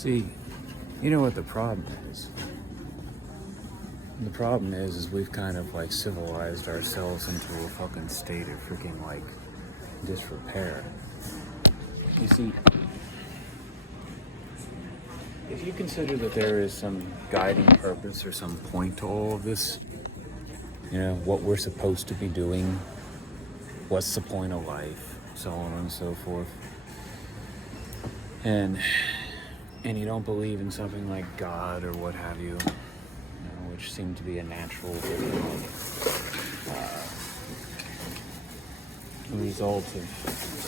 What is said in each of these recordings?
See, you know what the problem is? The problem is we've kind of like civilized ourselves into a fucking state of freaking like disrepair. You see, if you consider that there is some guiding purpose or some point to all of this, you know, what we're supposed to be doing, what's the point of life, so on and so forth, and you don't believe in something like God or what have you, which seemed to be a natural result of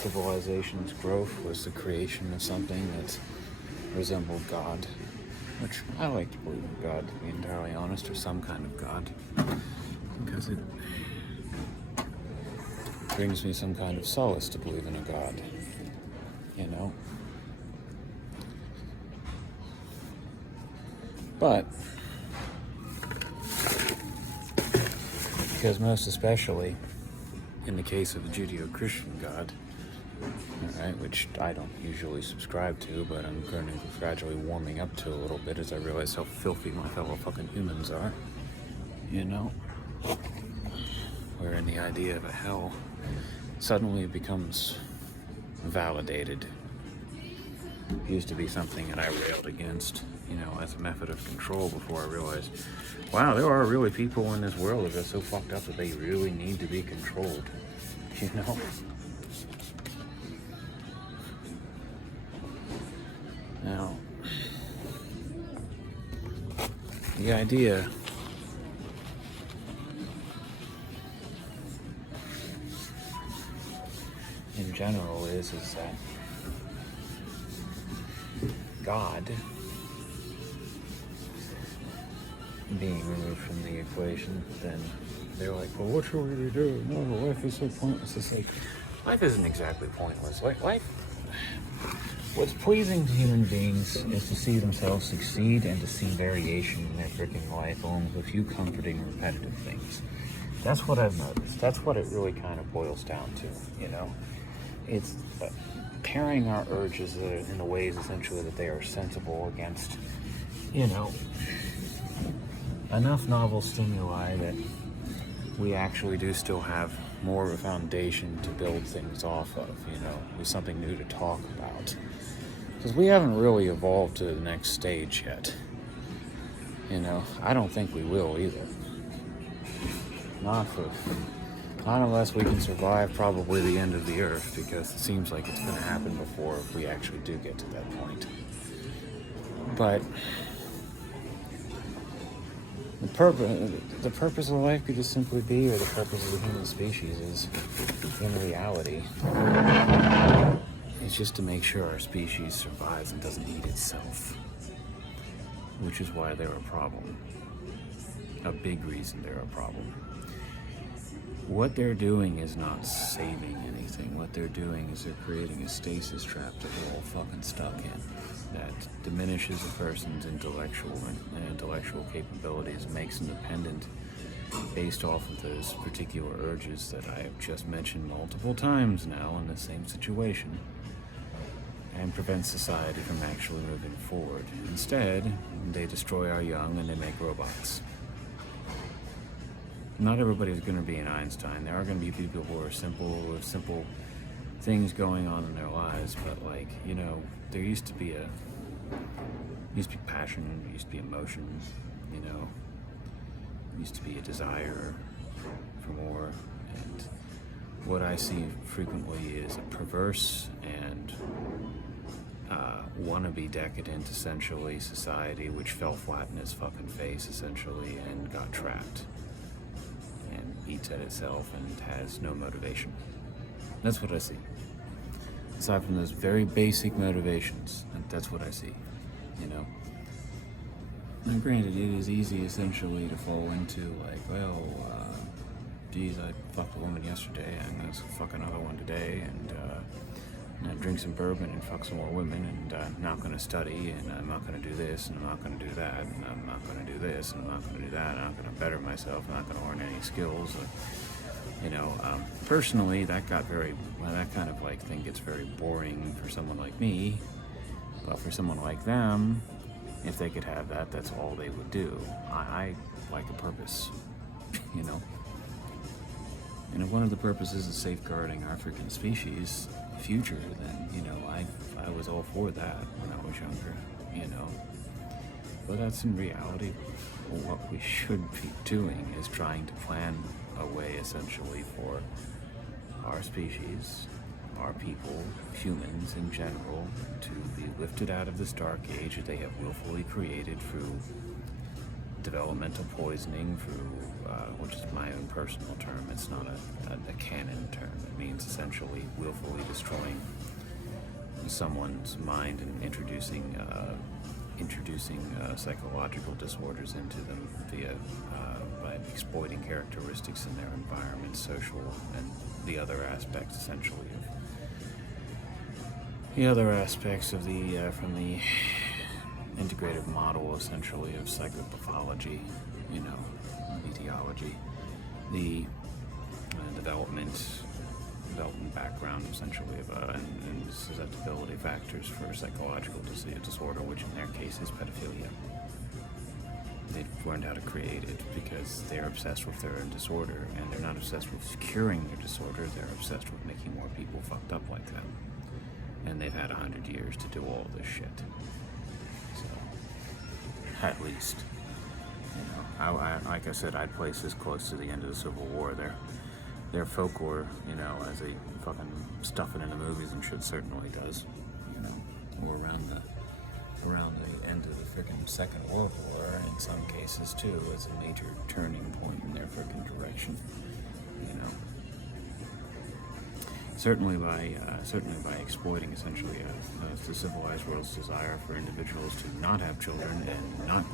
civilization's growth was the creation of something that resembled God, which I like to believe in God, to be entirely honest, or some kind of God, because it brings me some kind of solace to believe in a God, you know? But because most especially in the case of a Judeo-Christian God, alright, which I don't usually subscribe to, but I'm gradually warming up to a little bit as I realize how filthy my fellow fucking humans are, you know? Wherein the idea of a hell suddenly becomes validated. It used to be something that I railed against, you know, as a method of control before I realized, wow, there are really people in this world that are so fucked up that they really need to be controlled, you know? Now, the idea in general is that God being removed from the equation, then they're like, well, what should we do? No, life is so pointless. It's like, life isn't exactly pointless. Life, what's pleasing to human beings is to see themselves succeed and to see variation in their freaking life, along with a few comforting, repetitive things. That's what I've noticed. That's what it really kind of boils down to, you know? It's pairing our urges in the ways, essentially, that they are sensible against, you know, enough novel stimuli that we actually do still have more of a foundation to build things off of, you know, with something new to talk about. Because we haven't really evolved to the next stage yet. You know, I don't think we will either. Not unless we can survive probably the end of the earth, because it seems like it's going to happen before we actually do get to that point. But the purpose of life could just simply be, or the purpose of the human species is, in reality, it's just to make sure our species survives and doesn't eat itself. Which is why they're a problem. A big reason they're a problem. What they're doing is not saving anything. What they're doing is they're creating a stasis trap that we're all fucking stuck in, that diminishes a person's intellectual capabilities, makes them dependent based off of those particular urges that I have just mentioned multiple times now in the same situation, and prevents society from actually moving forward. Instead, they destroy our young and they make robots. Not everybody's going to be an Einstein. There are going to be people who are simple, with simple things going on in their lives, but like, you know, there used to be passion, there used to be emotion, you know, there used to be a desire for more, and what I see frequently is a perverse and wannabe decadent, essentially, society which fell flat in its fucking face, essentially, and got trapped. And eats at itself and has no motivation. That's what I see. Aside from those very basic motivations, that's what I see, you know? And granted, it is easy, essentially, to fall into, like, well, geez, I fucked a woman yesterday, I'm gonna fuck another one today, and drink some bourbon and fuck some more women, and I'm not gonna study, and I'm not gonna do this, and I'm not gonna do that, and I'm not gonna do this, and I'm not gonna do that, I'm not gonna better myself, I'm not gonna learn any skills. You know, personally, that kind of like thing gets very boring for someone like me, But for someone like them, if they could have that, that's all they would do. I like a purpose, you know? And if one of the purposes is safeguarding our freaking species future, then, you know, I was all for that when I was younger, you know? But that's in reality what we should be doing, is trying to plan a way essentially for our species, our people, humans in general, to be lifted out of this dark age that they have willfully created through developmental poisoning, through, which is my own personal term, it's not a canon term. It means essentially willfully destroying someone's mind and introducing psychological disorders into them via by exploiting characteristics in their environment, social, and the other aspects essentially of the from the integrative model essentially of psychopathology, you know, etiology, the development background essentially of and susceptibility factors for psychological disorder, which in their case is pedophilia. They've learned how to create it because they're obsessed with their own disorder, and they're not obsessed with curing their disorder, they're obsessed with making more people fucked up like them. And they've had 100 years to do all this shit. So, at least. You know, I like I said, I'd place this close to the end of the Civil War. Their folklore, you know, as they fucking stuff it into movies and shit, certainly does. You know, or around the end of the freaking Second World War, in some cases too, as a major turning point in their freaking direction. You know, certainly by exploiting essentially the civilized world's desire for individuals to not have children and not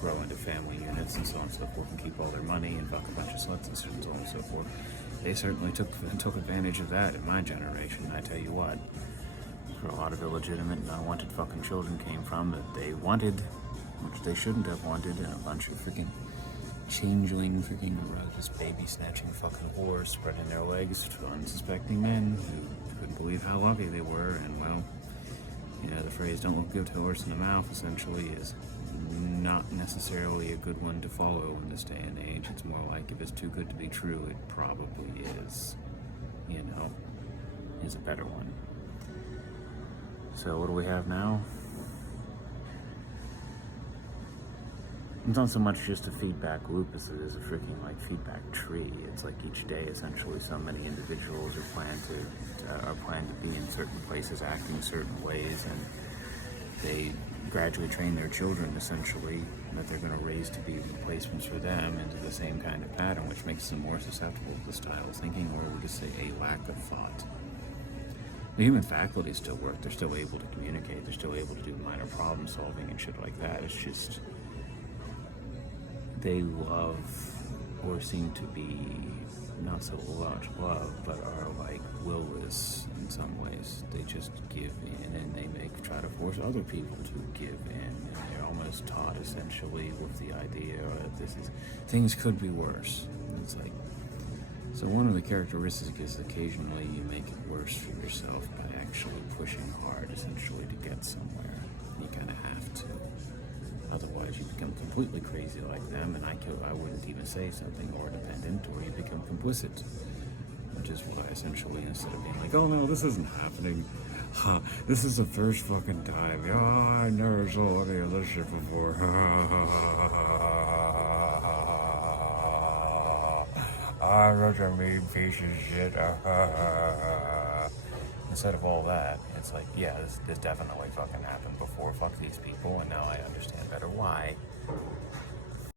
grow into family units and so on and so forth, and keep all their money and fuck a bunch of sluts and so on and so forth. They certainly took advantage of that in my generation. I tell you what, for a lot of illegitimate and unwanted fucking children came from that they wanted, which they shouldn't have wanted, and a bunch of freaking changeling, freaking just baby snatching fucking whores spreading their legs to unsuspecting men who couldn't believe how lucky they were. And well, you know, the phrase "don't look good to a horse in the mouth" essentially is not necessarily a good one to follow in this day and age. It's more like, if it's too good to be true, it probably is, you know, is a better one. So what do we have now? It's not so much just a feedback loop as it is a freaking like feedback tree. It's like each day essentially so many individuals are planned to be in certain places, acting certain ways, and they gradually train their children essentially that they're going to raise to be replacements for them into the same kind of pattern, which makes them more susceptible to the style of thinking, or we could say a lack of thought. The human faculties still work, they're still able to communicate, they're still able to do minor problem solving and shit like that. It's just they love, or seem to be not so much love, but are like willless in some ways. They just give in, and they try to force other people to give in, and they're almost taught essentially with the idea that things could be worse. And it's like, so one of the characteristics is occasionally you make it worse for yourself by actually pushing hard essentially to get somewhere. You kind of have to. Otherwise, you become completely crazy like them, and I wouldn't even say something more dependent, or you become complicit, which is why essentially instead of being like, oh no, this isn't happening, this is the first fucking time, I never saw any of this shit before, I'm such a mean piece of shit, Instead of all that, it's like, yeah, this definitely fucking happened before, fuck these people, and now I understand better why.